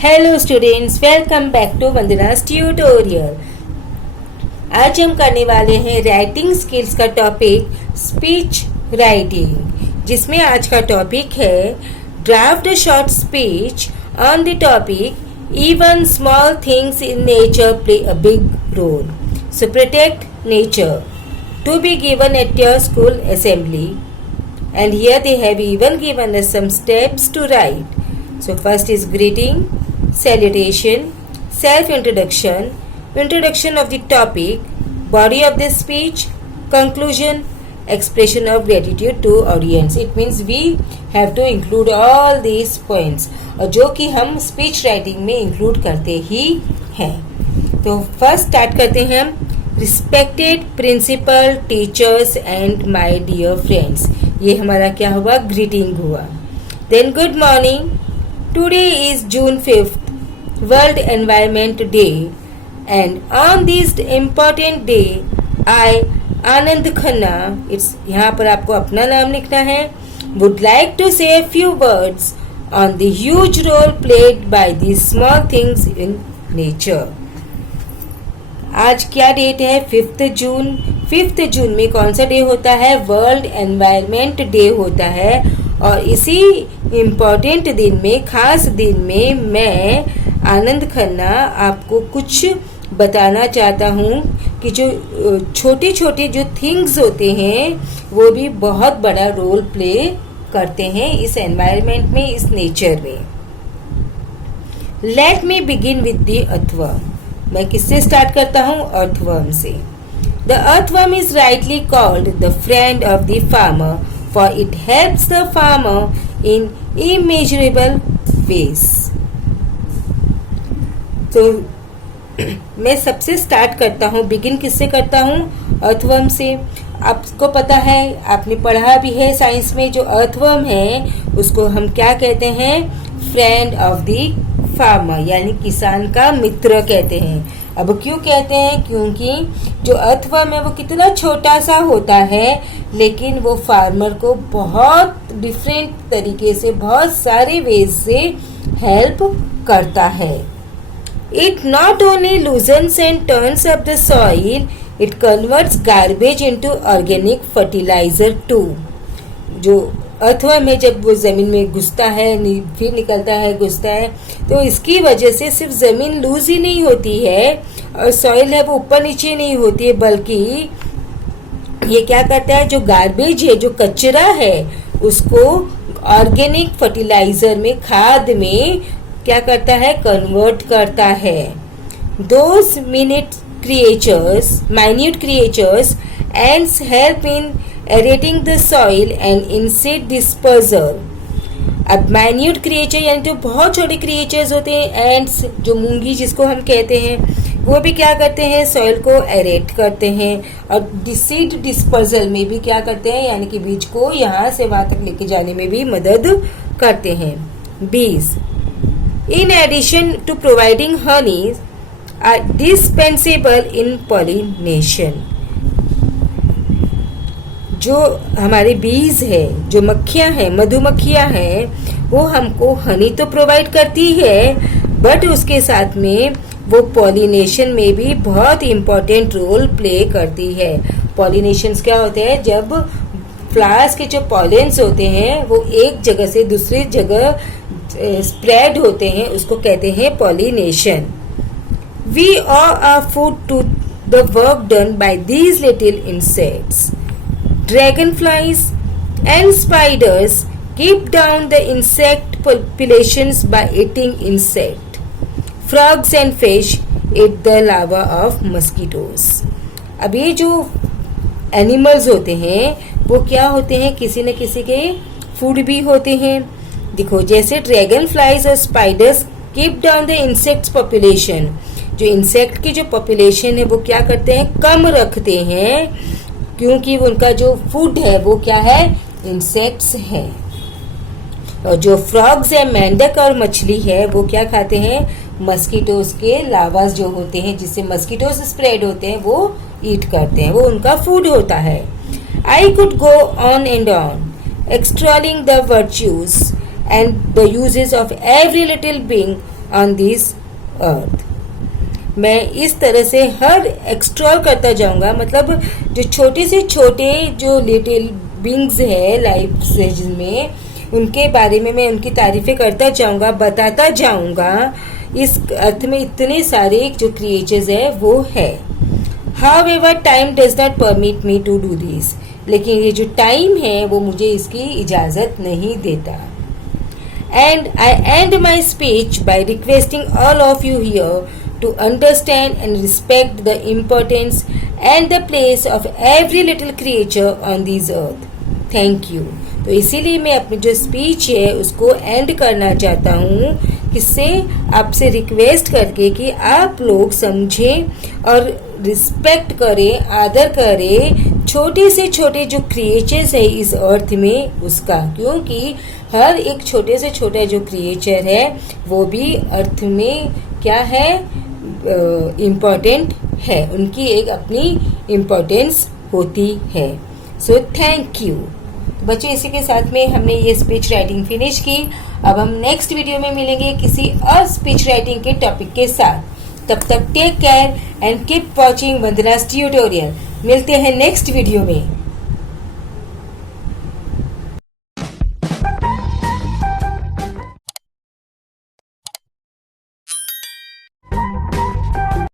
Hello students, welcome back to Vandana's tutorial. आज हम करने वाले हैं राइटिंग स्किल्स का टॉपिक स्पीच राइटिंग, जिसमें आज का टॉपिक है draft a short speech on the topic even small things in nature play a big role, so protect nature, to be given at your school assembly, and here they have even given us some steps to write. So first is greeting, salutation, self-introduction, introduction of the topic, body of the speech, conclusion, expression of gratitude to audience. It means we have to include all these points, और जो कि हम speech writing में include करते ही हैं। तो first start करते हैं हम respected principal, teachers and my dear friends. ये हमारा क्या हुआ, ग्रीटिंग हुआ। Then good morning, today is June 5th, world environment day, and on this important day I Anand Khanna, it's यहाँ पर आपको अपना नाम लिखना है, would like to say a few words on the huge role played by this small things in nature. आज क्या date है, 5th जून। 5th जून में कौन सा डे होता है, वर्ल्ड एनवायरमेंट डे होता है। और इसी इम्पोर्टेंट दिन में, खास दिन में, मैं आनंद खन्ना आपको कुछ बताना चाहता हूँ कि जो छोटे छोटे जो थिंग्स होते हैं वो भी बहुत बड़ा रोल प्ले करते हैं इस एनवायरमेंट में, इस नेचर में। Let me begin with the earthworm. मैं किससे स्टार्ट करता हूँ, अर्थवर्म से। The earthworm is rightly called the friend of the farmer, for it helps the farmer in immeasurable ways. तो मैं सबसे स्टार्ट करता हूँ, बिगिन किससे करता हूँ, अर्थवर्म से। आपको पता है, आपने पढ़ा भी है साइंस में, जो अर्थवर्म है उसको हम क्या कहते हैं, फ्रेंड ऑफ द फार्मर, यानी किसान का मित्र कहते हैं। अब क्यों कहते हैं, क्योंकि जो अर्थवर्म है वो कितना छोटा सा होता है, लेकिन वो फार्मर को बहुत डिफरेंट तरीके से, बहुत सारे वेज से हेल्प करता है। It not only loosens and turns up the soil, it converts garbage into organic fertiliser too. जो अर्थवर्म में जब वो जमीन में घुसता है, फिर निकलता है, घुसता है, तो इसकी वजह से सिर्फ जमीन लूज ही नहीं होती है और सॉइल है वो ऊपर नीचे नहीं होती है, बल्कि ये क्या करता है, जो गार्बेज है, जो कचरा है, उसको ऑर्गेनिक फर्टिलाइजर में, खाद में क्या करता है, कन्वर्ट करता है। Those minute creatures ants help in aerating the soil and insect dispersal। अब माइन्यूट क्रिएचर यानी जो बहुत छोटे क्रिएचर्स होते हैं, एंड्स, जो मूंगी जिसको हम कहते हैं, वो भी क्या करते हैं, सॉइल को एरेट करते हैं। और सीड डिस्पर्सल में भी क्या करते हैं, यानी कि बीज को यहाँ से वहां तक लेके जाने में भी मदद करते हैं। Bees in addition to providing honey are dispensable in pollination. जो हमारे बीज है, जो मक्खियां हैं, मधुमक्खियां हैं, वो हमको हनी तो प्रोवाइड करती है, बट उसके साथ में वो पॉलिनेशन में भी बहुत इम्पोर्टेंट रोल प्ले करती है। पॉलिनेशंस क्या होते हैं, जब फ्लावर्स के जो पॉलेंस होते हैं वो एक जगह से दूसरी जगह स्प्रेड होते हैं, उसको कहते हैं pollination. We owe our food to the work done by these little insects. Dragonflies and spiders keep down the insect populations by eating insect. Frogs and fish eat the larvae of mosquitoes. अब ये जो animals होते हैं वो क्या होते हैं, किसी न किसी के फूड भी होते हैं। देखो, जैसे ड्रैगन फ्लाइज और spiders keep down the insects population, जो इंसेक्ट की जो पॉपुलेशन है वो क्या करते हैं, कम रखते हैं, क्योंकि उनका जो फूड है वो क्या है, इंसेक्ट्स है। और जो फ्रॉग्स है, मेंढक और मछली है, वो क्या खाते हैं, मस्कीटोज के लावास जो होते हैं, जिससे मस्कीटोज स्प्रेड होते हैं, वो ईट करते हैं, वो उनका फूड होता है। I could go on and on extolling the virtues and the uses of every little being on this earth. मैं इस तरह से हर एक्सप्लोर करता जाऊंगा, मतलब जो छोटे से छोटे जो लिटिल बींग्स है लाइफ से जिनमें, उनके बारे में मैं उनकी तारीफें करता जाऊंगा, बताता जाऊंगा। इस अर्थ में इतने सारे जो क्रिएचर्स है वो है। However, time does not permit me to do this. लेकिन ये जो टाइम है वो मुझे इसकी इजाज़त नहीं देता। And I end my speech by requesting all of you here to understand and respect the importance and the place of every little creature on this earth. Thank you. तो इसीलिए मैं अपनी जो स्पीच है उसको एंड करना चाहता हूँ, किससे, आपसे रिक्वेस्ट करके कि आप लोग समझें और रिस्पेक्ट करें, आदर करें छोटे से छोटे जो क्रिएचर्स है इस अर्थ में उसका, क्योंकि हर एक छोटे से छोटा जो क्रिएचर है वो भी अर्थ में क्या है, इम्पोर्टेंट है, उनकी एक अपनी इम्पोर्टेंस होती है। सो थैंक यू बच्चों। इसी के साथ में हमने ये स्पीच राइटिंग फिनिश की। अब हम नेक्स्ट वीडियो में मिलेंगे किसी और स्पीच राइटिंग के टॉपिक के साथ। तब तक take care and keep watching Vandana's tutorial. मिलते हैं नेक्स्ट वीडियो में।